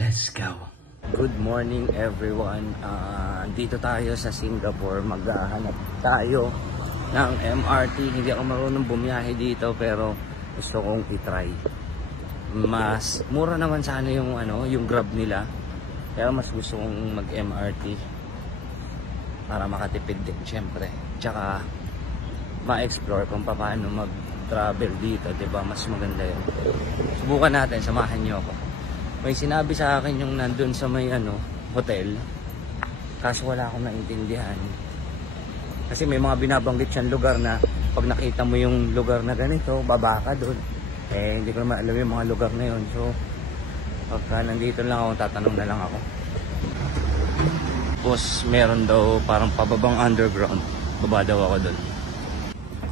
Let's go! Good morning everyone. Dito tayo sa Singapore. Maghahanap tayo ng MRT. Hindi ako marunong bumiyahe dito pero gusto kong itry. Mas mura naman sana yung yung Grab nila. Kaya mas gusto kong mag-MRT para makatipid din syempre. Tsaka ma-explore kung paano mag-travel dito, 'di ba? Mas maganda 'yun. Subukan natin, samahan niyo ako. May sinabi sa akin yung nandun sa may hotel. Kaso wala akong naintindihan. Kasi may mga binabanggit siyang lugar na pag nakita mo yung lugar na ganito, baba ka doon. Hindi ko naman alam yung mga lugar na yun. So, pagka nandito lang ako, tatanong na lang ako. Tapos, meron daw parang pababang underground. Baba daw ako doon.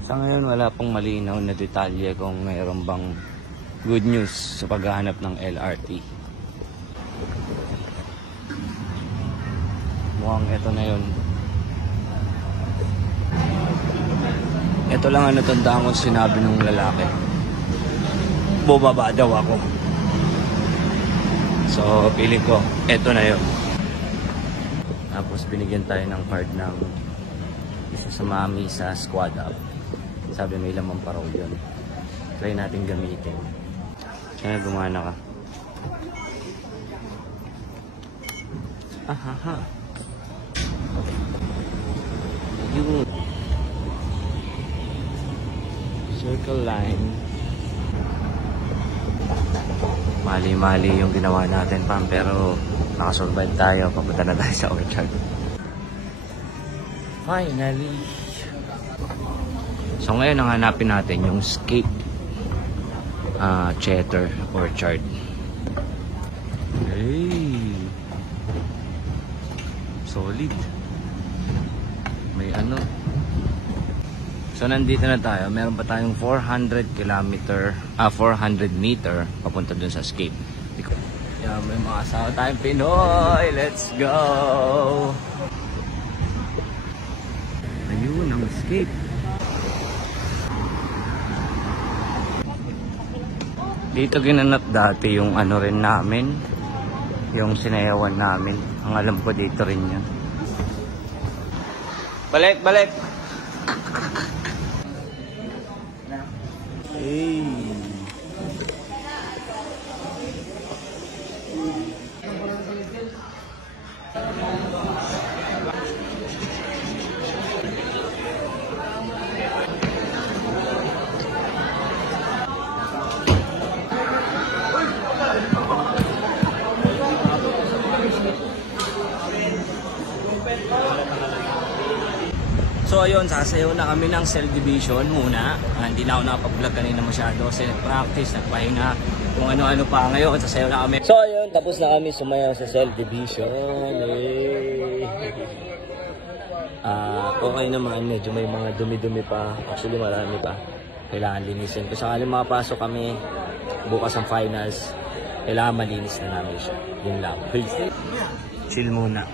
Sa ngayon, wala pong malinaw na detalye kung mayroon bang good news sa paghahanap ng LRT. Mukhang ito na yun. Ito lang ang natandaan ko sinabi ng lalaki. Bumaba daw ako. So, piling ko, ito na yun. Tapos binigyan tayo ng card ng isa sa mami sa Squad Up. Sabi may lamang pa raw yun. Try natin gamitin. Kaya gumana ka. Ahaha. Yun. Circle line. Mali-mali yung ginawa natin, Pam. Pero nakasurvive tayo. Papunta na tayo sa Orchard. Finally. So ngayon hanapin natin yung Scape Cheddar Orchard. Hey, solid. May So nandito na tayo. Meron pa tayong 400 meter papunta dun sa Scape. Yan, may mga asawa tayong Pinoy. Let's go! Ayun ang Scape. Dito ginanap dati yung rin namin, yung sinayawan namin. Ang alam ko dito rin yan. Balik, balik! Hey! So ayun, sasayaw na kami ng cell division muna. Hindi na ako nakapag-vlog kanina masyado kasi nag-practice, nagpahinga, kung ano-ano pa. Ngayon, sasayaw na kami. So ayun, tapos na kami sumayaw sa cell division. Okay naman, medyo may mga dumi-dumi pa. Actually marami pa. Kailangan linisin. Kung sakali makapasok kami bukas ang finals, kailangan malinis na namin siya. Yun lang. Chill muna.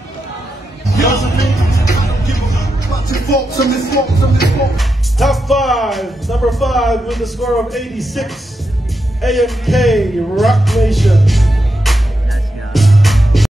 Top 5, number 5 with a score of 86, AMK Rock Nation.